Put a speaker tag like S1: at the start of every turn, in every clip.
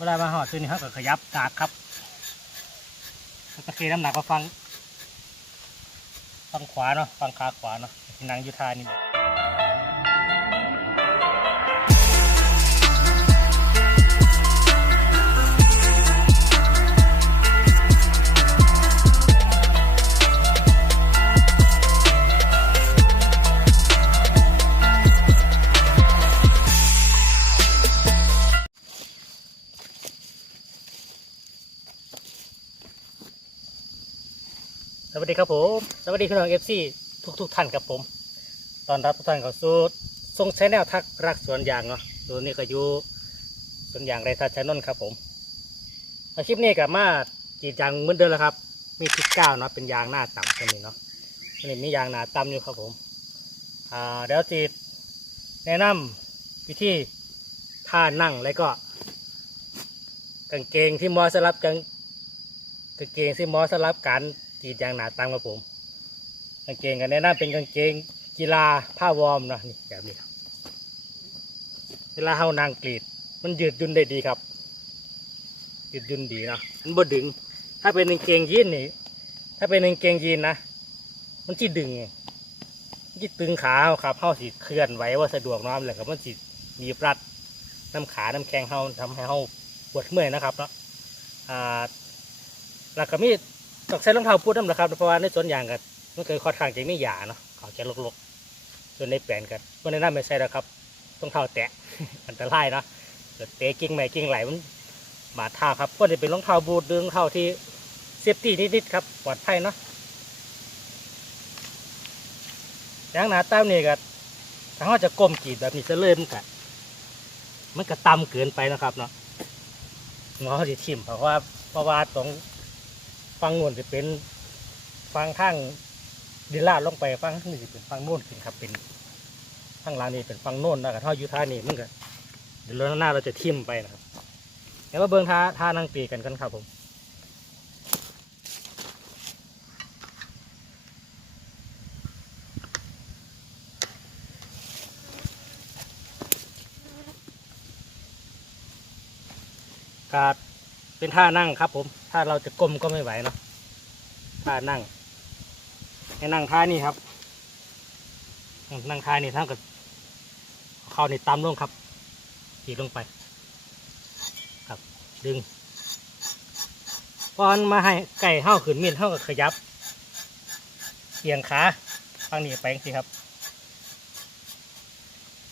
S1: เวลามาหอดตัวนี้เขาก็ขยับดากครับตะเกียน้ำหนักมาฟังฟังขวาเนาะฟังขาขวาเนาะนั่งยุทานี่ สวัสดีครับผม สวัสดีพี่น้องเอฟซีทุกทุกๆท่านครับผมตอนรับทุกท่านเข้าสู่ทรงใช้แนวทักรักสวนยางเนาะตัวนี้ก็อยู่สวนยางไรทัชนนท์ครับผมอาคลิปนี้กับมาจีดยางเหมือนเดิมแล้วครับ มีทิศเก้าเนาะเป็นยางหน้าต่ำตัวนี้เนาะอันนี้มียางหน้าต่ำอยู่ครับผมอ่าเดี๋ยวจีดแนะนำวิธีท่านั่งแล้วก็กางเกงที่มอสำหรับกางกางเกงที่มอสำหรับการ กรีดยางหนาตามครับผม กางเกงกันแนะนำเป็นกางเกงกีฬาผ้าวอร์มเนาะนี่แบบนี้ครับเวลาเฮานางกรีด มันยืดยุ่นได้ดีครับ ยืดยุ่นดีนะมันบ่ดึง ถ้าเป็นกางเกงยีนนี่ ถ้าเป็นกางเกงยีนนะ มันจีดึงไงจีตึงขาครับเฮาสิเคลื่อนไหวว่าสะดวกน้อมเลยครับ มันสิมีบรัดน้ำขา น้ำแข้งเฮาทำให้เฮาปวดเมื่อยนะครับเนาะอ่าหลักก็มี ต้องใช้รองเท้าพูดน้ำนะครับ เพราะว่าในสวนยางกันมันเคยค่อนข้างจะไม่หยาเนาะเขาจะลกๆส่วนในแปลนกันวันนี้น่าไม่ใช่แล้วครับรองเท้าแตะอันตรายเนาะเกิดเตะกิ่งใหม่กิ่งไหลมันบาดเท้าครับก็จะเป็นรองเท้าบูทหรือรองเท้าที่เซฟตี้นิดๆครับปลอดภัยเนาะยางหนาเต้านี่ก็ถ้าเขาจะก้มกรีดแบบนี้จะเลื่อนกันมันก็ต่ำเกินไปนะครับเนาะงอที่ทิ่มเพราะว่าเพราะว่าตรง ฟังน่นจะเป็นฟังข้างดินลาดลงไปฟังข้างนี้จะเป็นฟังโน่นขึ้นครับเป็นข้างล่างนี่เป็นฟังโน่นนะกับท่าอยุท่านี่มันก็เดี๋ยวหน้าเราจะทิ่มไปนะครับเดี๋ยวมาเบิ้งท่าท่านั่งตีกันกันครับผมการเป็นท่านั่งครับผม ถ้าเราจะก้มก็ไม่ไหวเนาะท่านั่ง ให้นั่งท่านี่ครับ นั่งท่านี่ท่านกับเข้าในตามลงครับขีดลงไป ครับ ดึงก่อนมาให้ไก่เห่าขืนมีดเห่ากับขยับเอียงขาฟังนี่ไปสิครับ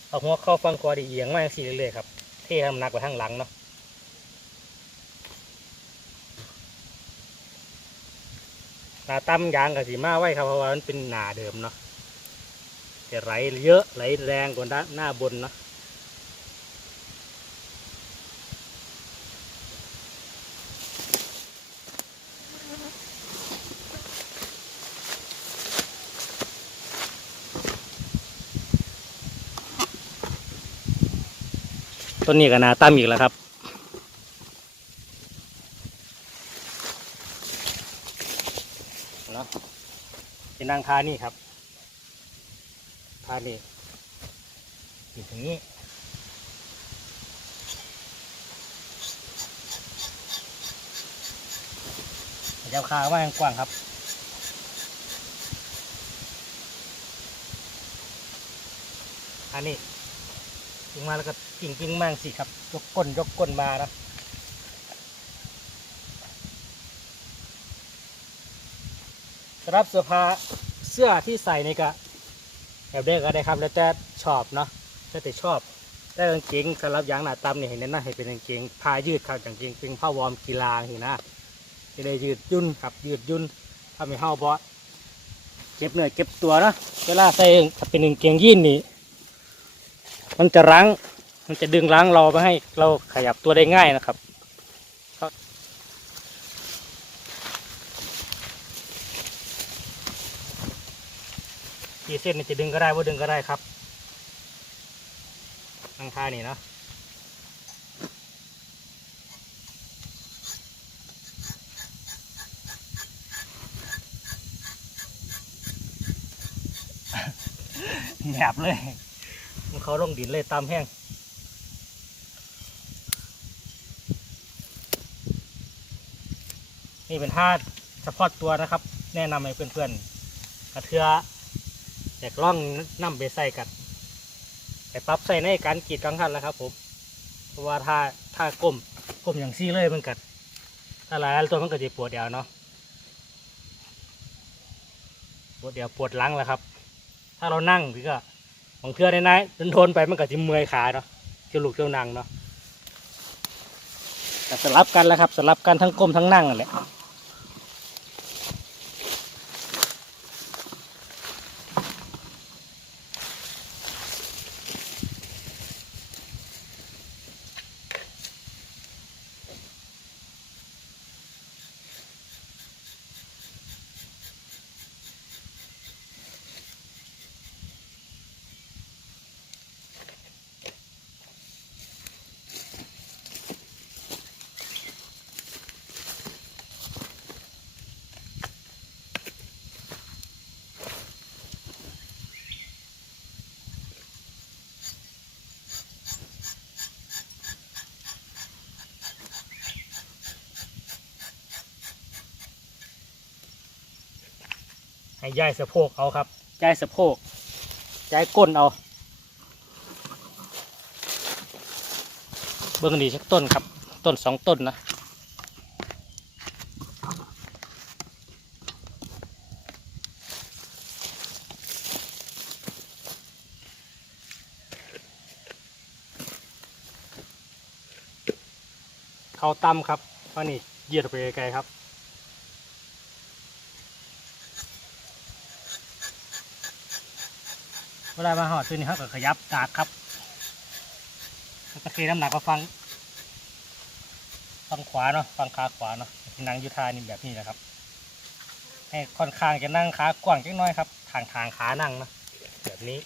S1: เอาหัวเข้าฟังคอดีเอียงมาสิเรื่อยๆครับ เท่ทำหนักไปข้างหลังเนาะ หนาตั้มยางกับสีมาไว้ครับเพราะว่ามันเป็นหนาเดิมเนาะจะไหลเยอะไหลแรงกว่าด้านหน้าบนเนาะต้นนี้ก็นาตั้มอีกแล้วครับ เนาะเป็นนางทานี่ครับทานี่อยู่ตรงนี้ยับขาว่ากว้างครับอันนี้ยิงมาแล้วก็กิ่งกิ่งแมงสิครับ ยกก้นยกก้นมานะ สำห รับเสื้อผ้าเสื้อที่ใส่ในกะแบบเด็กก็ได้ครับ แล้วแต่ชอบเนาะแล้วแต่ชอบแต่กางเกงสำหรับยางหนาตำเนี่ยเห็นนั่นนะให้เป็นกางเกงผ้ายืดครับกางเกงเป็นผ้าวอร์มกีฬาเห็นนะจะได้ยืดยุ่นครับ ยืดยุ่นทำให้เฮาบอเก็บเนื้อเก็บตัวนะเวลาใส่ถ้าเป็นกางเกงยีนนี่มันจะรั้งมันจะดึงรั้งเราไม่ให้เราขยับตัวได้ง่ายนะครับ กี่เส้นนี่จะดึงก็ได้ว่าดึงก็ได้ครับนั่งท่านี่เนาะแหนบเลย มันเขาลงดินเลยตามแห้งนี่เป็นท่าเฉพาะตัวนะครับ แนะนำให้เพื่อนๆกระเทือ อยากล่องนำไปใส่กันไปปรับใส่ในการกรีดกังหันแล้วครับ ผม เพราะว่าถ้าถ้าก้มก้มอย่างซี่เลยมันกัดถ้าหลายตัวมันก็จะปวดเดียวเนาะปวดเดียวปวดหลังแหล้วครับ ถ้าเรานั่งก็ของเทือได้นะทนไปมันก็จะเมื่อยขาเนาะเที่ยวลุกเที่ยวนั่งเนาะแต่สลับกันแล้วครับสลับกันทั้งก้มทั้งนั่งนั่นแหละ ให้ย้ายสะโพกเอาครับย้ายสะโพกย้ายก้นเอา เบื้องดีสักต้นครับ ต้นสองต้นนะเขาตำครับเพราะนี่เหยียดออกไปไกลๆครับ วลามาหอดตัวนี้เขาก็ขยับกากครับแล้วก็เทน้ำหนักก็ฟังฟังขวาเนาะฟังขาขวาเนาะนั่งยุทานี่แบบนี้แหละครับ ให้ค่อนข้างจะนั่งขากว้างจังน้อยครับ ทางทางขานั่งเนาะแบบนี้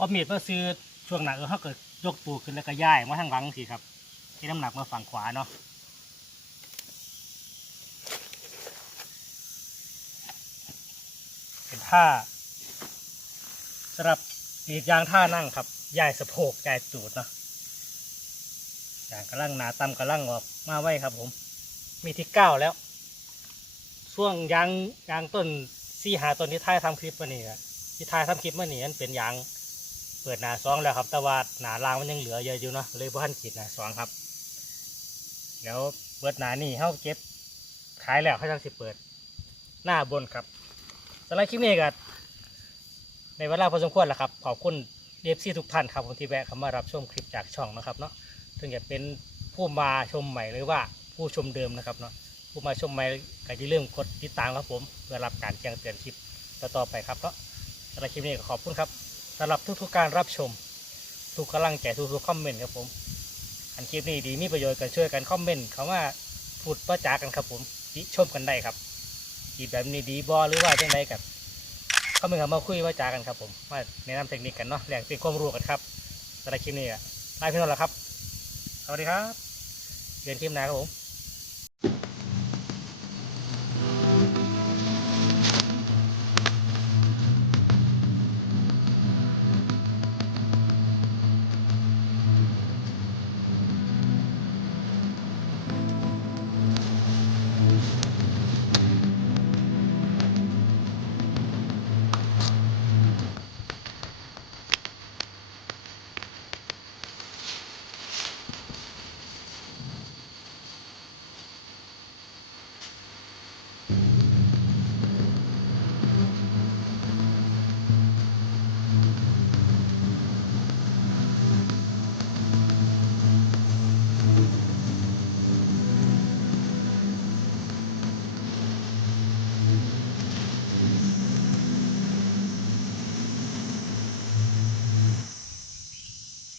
S1: พอมีดมาซื้อช่วงหนักเออเขาเกิดยกตูขึ้นแล้วก็ย่ายมาทางหลังสิครับที่น้ำหนักมาฝั่งขวาเนาะเป็นท่าสำหรับกรีดยางท่านั่งครับย่ายสะโพกย่ายตูดเนาะอย่างกระลังหนาตำกระลังออกมาไว้ครับผม มีที่เก้าแล้วช่วงยางยางต้นซี่หาต้นที่ท้ายทำคลิปมานี่อะที่ท้ายทำคลิปมานี่มันเป็นยาง ปิดหนาซองแล้วครับ แต่ว่าหนาล่างมันยังเหลือเยอะอยู่เนาะเลยบ่ทันขีดหนาซองครับ เดี๋ยวเปิดหนานี่เขาเก็บขายแล้วเขาจะสิเปิด หน้าบนครับสำหรับคลิปนี้ก็ในเวลาพอสมควรแล้วครับขอบคุณเอฟซีทุกท่านครับผมที่แวะเข้ามารับชมคลิปจากช่องนะครับเนาะถึงจะเป็นผู้มาชมใหม่หรือว่าผู้ชมเดิมนะครับเนาะผู้มาชมใหม่ก็อย่าลืมกดติดตามครับผม เพื่อรับการแจ้งเตือนคลิปต่อๆไปครับเนาะสำหรับคลิปนี้ก็ขอบคุณครับ สำหรับทุกๆการรับชม ทุกกำลังใจทุกๆคอมเมนต์ครับผม อันคลิปนี้ดีมีประโยชน์กันช่วยกันคอมเมนต์คำว่าพูดประจากันครับผมติชมกันได้ครับอีแบบนี้ดีบอหรือว่าจังไดกับคอมเมนต์เข้ามาคุยว่าจากันครับผมว่าแนะนำเทคนิคกันเนาะแหล่งเป็นความรู้กันครับสำหรับคลิปนี้อะลาพี่น้องแล้วครับ สวัสดีครับเรียนคลิปหน้าครับผม